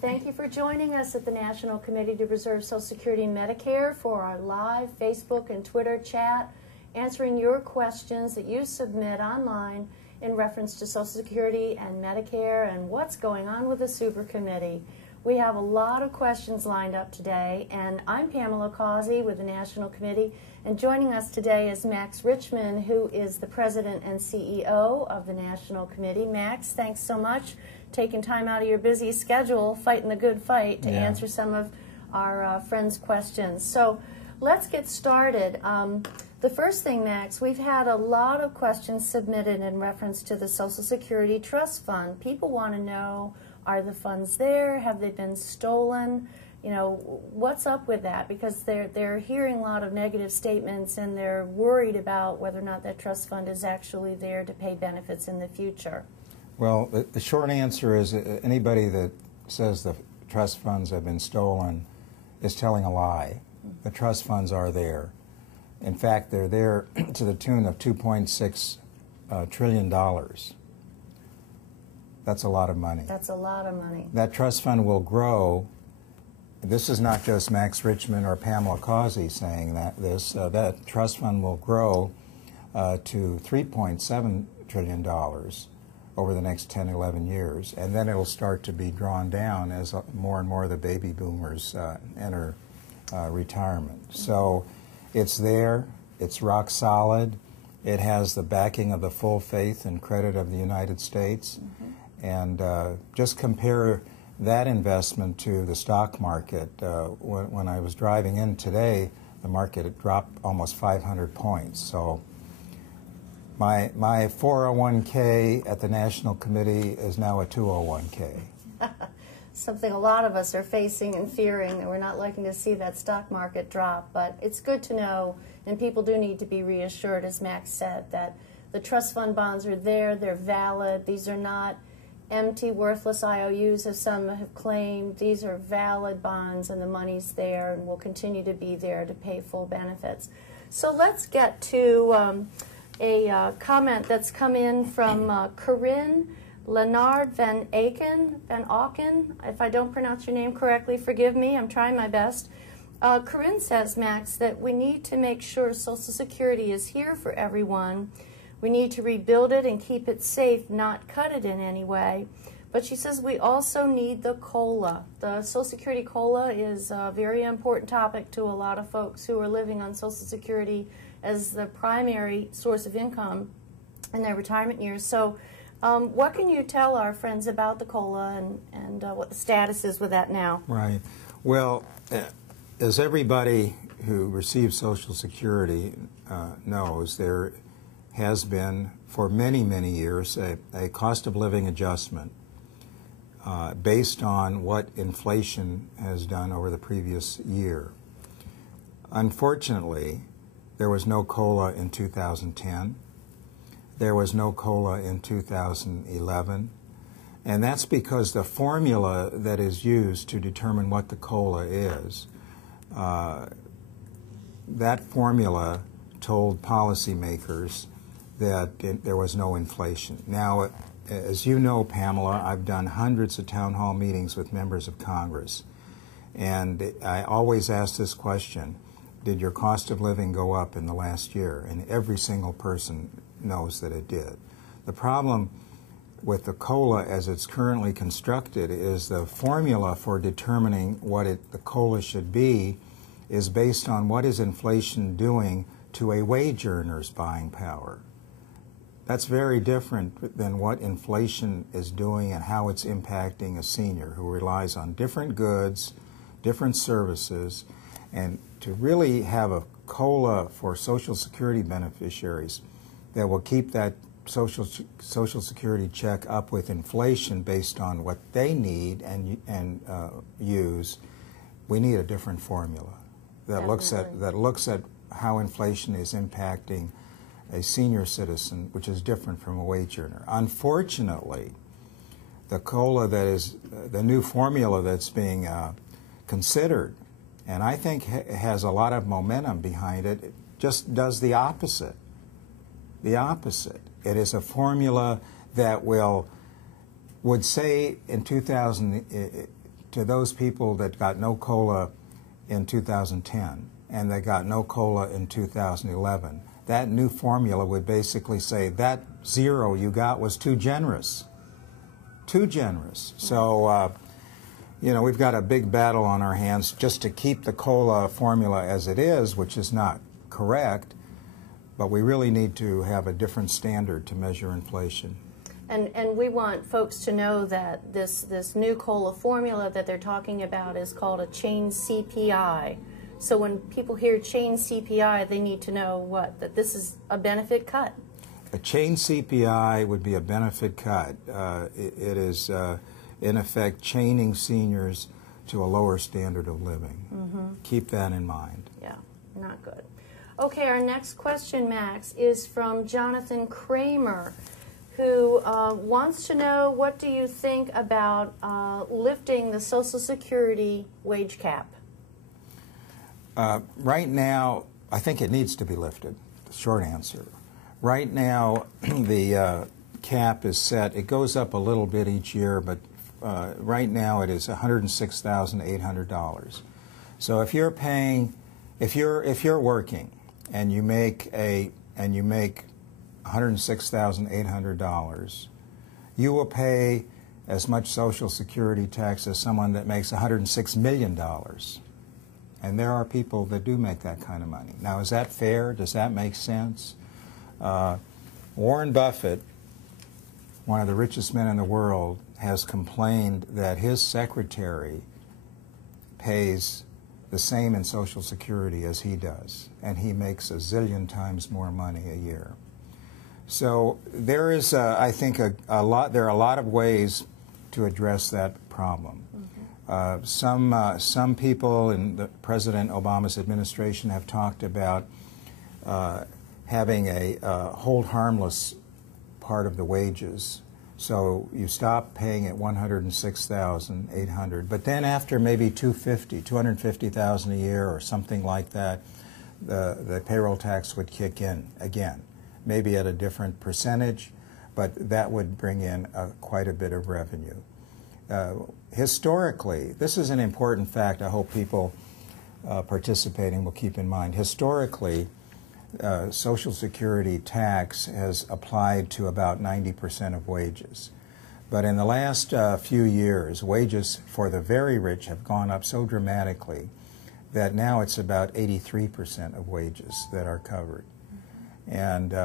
Thank you for joining us at the National Committee to Preserve Social Security and Medicare for our live Facebook and Twitter chat, answering your questions that you submit online in reference to Social Security and Medicare and what's going on with the Super Committee. We have a lot of questions lined up today, and I'm Pamela Causey with the National Committee, and joining us today is Max Richmond, who is the President and CEO of the National Committee. Max, thanks so much taking time out of your busy schedule, fighting the good fight to answer some of our friends' questions. So let's get started. The first thing, Max, we've had a lot of questions submitted in reference to the Social Security Trust Fund. People want to know, are the funds there? Have they been stolen? You know, what's up with that? Because they're hearing a lot of negative statements and they're worried about whether or not that trust fund is actually there to pay benefits in the future. Well, the short answer is anybody that says the trust funds have been stolen is telling a lie. The trust funds are there. In fact, they're there to the tune of $2.6 trillion. That's a lot of money. That's a lot of money. That trust fund will grow. This is not just Max Richmond or Pamela Causey saying that. That trust fund will grow to $3.7 trillion over the next 10, 11 years, and then it'll start to be drawn down as more and more of the baby boomers enter retirement. So it's there, it's rock solid, it has the backing of the full faith and credit of the United States, and just compare that investment to the stock market. When I was driving in today, the market had dropped almost 500 points. So my 401k at the National Committee is now a 201k. Something a lot of us are facing and fearing, that we're not liking to see that stock market drop. But it's good to know, and people do need to be reassured, as Max said, that the trust fund bonds are there, they're valid. These are not empty, worthless IOUs, as some have claimed. These are valid bonds, and the money's there and will continue to be there to pay full benefits. So let's get to a comment that's come in from Corinne Leonard Van Auken. If I don't pronounce your name correctly, forgive me. I'm trying my best. Corinne says, Max, that we need to make sure Social Security is here for everyone. We need to rebuild it and keep it safe, not cut it in any way. But she says we also need the COLA. The Social Security COLA is a very important topic to a lot of folks who are living on Social Security as the primary source of income in their retirement years. So what can you tell our friends about the COLA and what the status is with that now? Right. Well, as everybody who receives Social Security knows, there has been for many, many years a cost of living adjustment based on what inflation has done over the previous year. Unfortunately, there was no COLA in 2010. There was no COLA in 2011. And that's because the formula that is used to determine what the COLA is, that formula told policymakers that there was no inflation. Now, as you know, Pamela, I've done hundreds of town hall meetings with members of Congress. And I always ask this question: did your cost of living go up in the last year? And every single person knows that it did. The problem with the COLA as it's currently constructed is the formula for determining what the COLA should be is based on what is inflation doing to a wage earner's buying power. That's very different than what inflation is doing and how it's impacting a senior who relies on different goods, different services, and to really have a COLA for Social Security beneficiaries that will keep that Social Security check up with inflation based on what they need and use, we need a different formula that looks at how inflation is impacting a senior citizen, which is different from a wage earner. Unfortunately, the COLA that is the new formula that's being considered, and I think has a lot of momentum behind it, it just does the opposite. The opposite. It is a formula that would say in to those people that got no COLA in 2010 and they got no COLA in 2011, that new formula would basically say that zero you got was too generous. Too generous. So, you know, we've got a big battle on our hands just to keep the COLA formula as it is, which is not correct, but we really need to have a different standard to measure inflation. And we want folks to know that this new COLA formula that they're talking about is called a chain CPI. So when people hear chain CPI, they need to know what? That this is a benefit cut. A chain CPI would be a benefit cut. It is, in effect, chaining seniors to a lower standard of living. Keep that in mind. Yeah, not good. Okay, our next question, Max, is from Jonathan Kramer, who wants to know, what do you think about lifting the Social Security wage cap? Right now, I think it needs to be lifted, the short answer. Right now, the cap is set. It goes up a little bit each year, but right now it is $106,800. So if you're paying, if you're working and you make $106,800, you will pay as much Social Security tax as someone that makes $106 million. And there are people that do make that kind of money. Now, is that fair? Does that make sense? Warren Buffett, one of the richest men in the world, has complained that his secretary pays the same in Social Security as he does, and he makes a zillion times more money a year. So there is, I think, there are a lot of ways to address that problem. Some people in President Obama's administration have talked about having a hold harmless part of the wages. So you stop paying at $106,800, but then after maybe $250,000 a year or something like that, the payroll tax would kick in again, maybe at a different percentage, but that would bring in quite a bit of revenue. Historically, this is an important fact I hope people participating will keep in mind. Historically, Social Security tax has applied to about 90% of wages. But in the last few years, wages for the very rich have gone up so dramatically that now it's about 83% of wages that are covered. And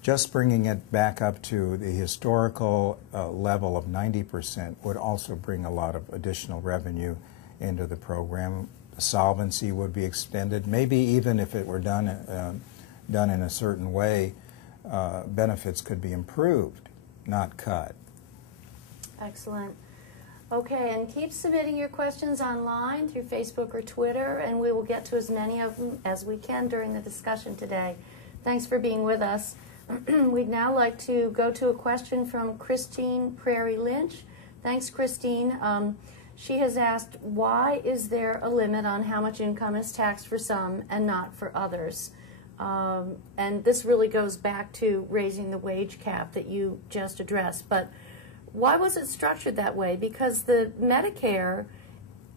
just bringing it back up to the historical level of 90% would also bring a lot of additional revenue into the program. Solvency would be extended. Maybe even if it were done in a certain way, benefits could be improved, not cut. Excellent. Okay, and keep submitting your questions online through Facebook or Twitter, and we will get to as many of them as we can during the discussion today. Thanks for being with us. We'd now like to go to a question from Christine Prairie Lynch. Thanks, Christine. She has asked, why is there a limit on how much income is taxed for some and not for others? And this really goes back to raising the wage cap that you just addressed. But why was it structured that way? Because the Medicare,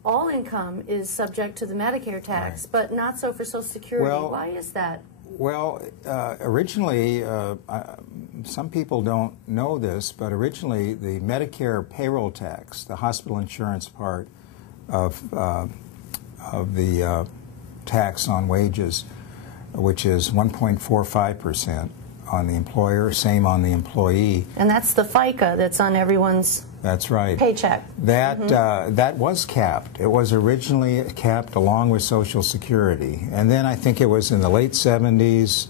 all income is subject to the Medicare tax, right, but not so for Social Security. Well, why is that? Well, originally, some people don't know this, but originally the Medicare payroll tax, the hospital insurance part of the tax on wages, which is 1.45% on the employer, same on the employee. And that's the FICA that's on everyone's That's right. paycheck. That, that was capped. It was originally capped along with Social Security. And then I think it was in the late 70s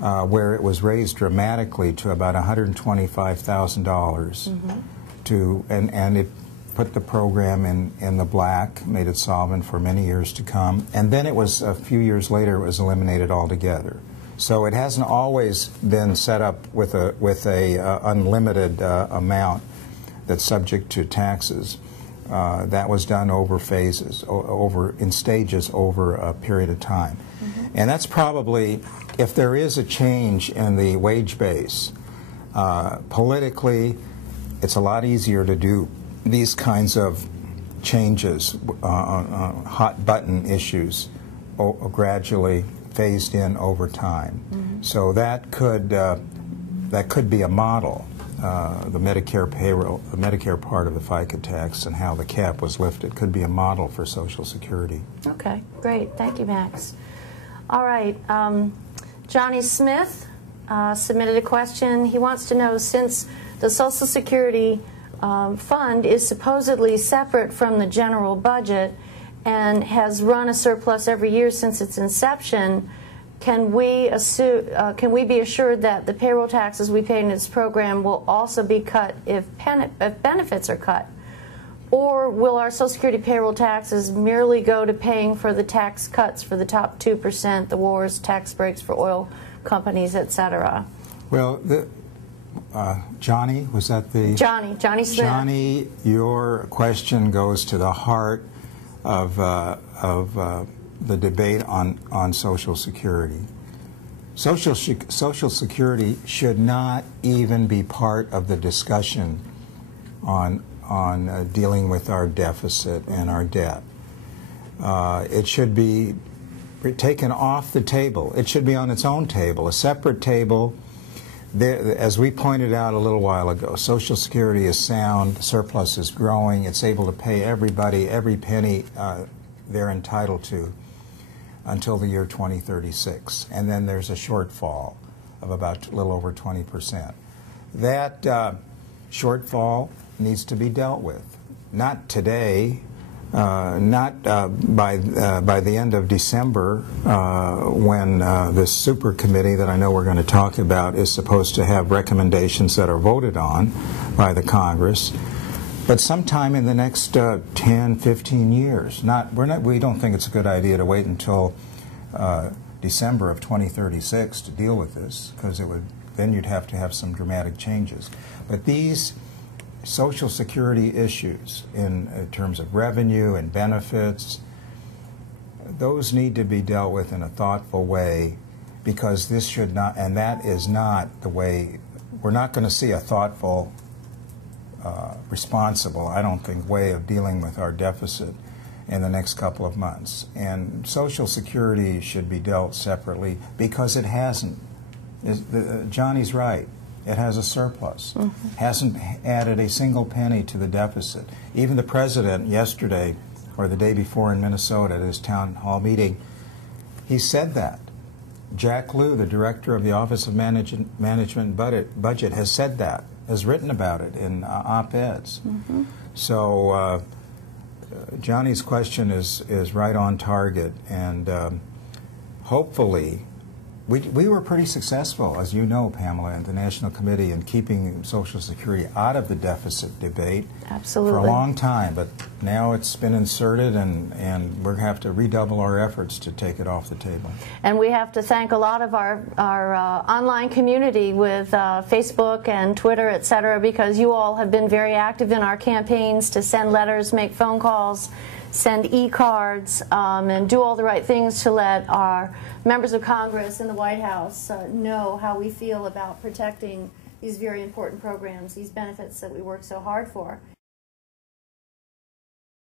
where it was raised dramatically to about $125,000 and it put the program in the black, made it solvent for many years to come. And then it was, a few years later, it was eliminated altogether. So it hasn't always been set up with a unlimited amount that's subject to taxes. That was done over phases, in stages over a period of time. And that's probably, if there is a change in the wage base, politically, it's a lot easier to do these kinds of changes, hot button issues, gradually phased in over time. Mm-hmm. So that could be a model. The Medicare payroll, the Medicare part of the FICA tax and how the cap was lifted could be a model for Social Security. Okay, great. Thank you, Max. All right. Johnny Smith submitted a question. He wants to know, since the Social Security fund is supposedly separate from the general budget and has run a surplus every year since its inception, can we be assured that the payroll taxes we pay in this program will also be cut if benefits are cut? Or will our Social Security payroll taxes merely go to paying for the tax cuts for the top 2%, the wars, tax breaks for oil companies, etc.? Well, Johnny, was that the... Johnny Smith. Johnny, your question goes to the heart of the debate on Social Security. Social Security should not even be part of the discussion on dealing with our deficit and our debt. It should be taken off the table. It should be on its own table, a separate table. As we pointed out a little while ago, Social Security is sound, surplus is growing, it's able to pay everybody every penny they're entitled to until the year 2036. And then there's a shortfall of about a little over 20%. That shortfall needs to be dealt with. Not today, not by the end of December, when this super committee that I know we're going to talk about is supposed to have recommendations that are voted on by the Congress, but sometime in the next 10, 15 years. We don't think it's a good idea to wait until December of 2036 to deal with this, because then you'd have to have some dramatic changes. But these Social Security issues in terms of revenue and benefits, those need to be dealt with in a thoughtful way, because this should not, and that is not the way, we're not going to see a thoughtful, responsible, I don't think, way of dealing with our deficit in the next couple of months. And Social Security should be dealt separately, because it hasn't. Johnny's right. It has a surplus. Mm-hmm. Hasn't added a single penny to the deficit. Even the president yesterday, or the day before in Minnesota at his town hall meeting, he said that. Jack Lew, the director of the Office of Management Budget, has said that, has written about it in op-eds. Mm-hmm. So Johnny's question is right on target, and hopefully, we were pretty successful, as you know, Pamela, and the National Committee, in keeping Social Security out of the deficit debate. Absolutely. For a long time, but now it's been inserted, and we're going to have to redouble our efforts to take it off the table. And we have to thank a lot of our online community with Facebook and Twitter, etc., because you all have been very active in our campaigns to send letters, make phone calls, send e-cards, and do all the right things to let our members of Congress and the White House know how we feel about protecting these very important programs, these benefits that we work so hard for.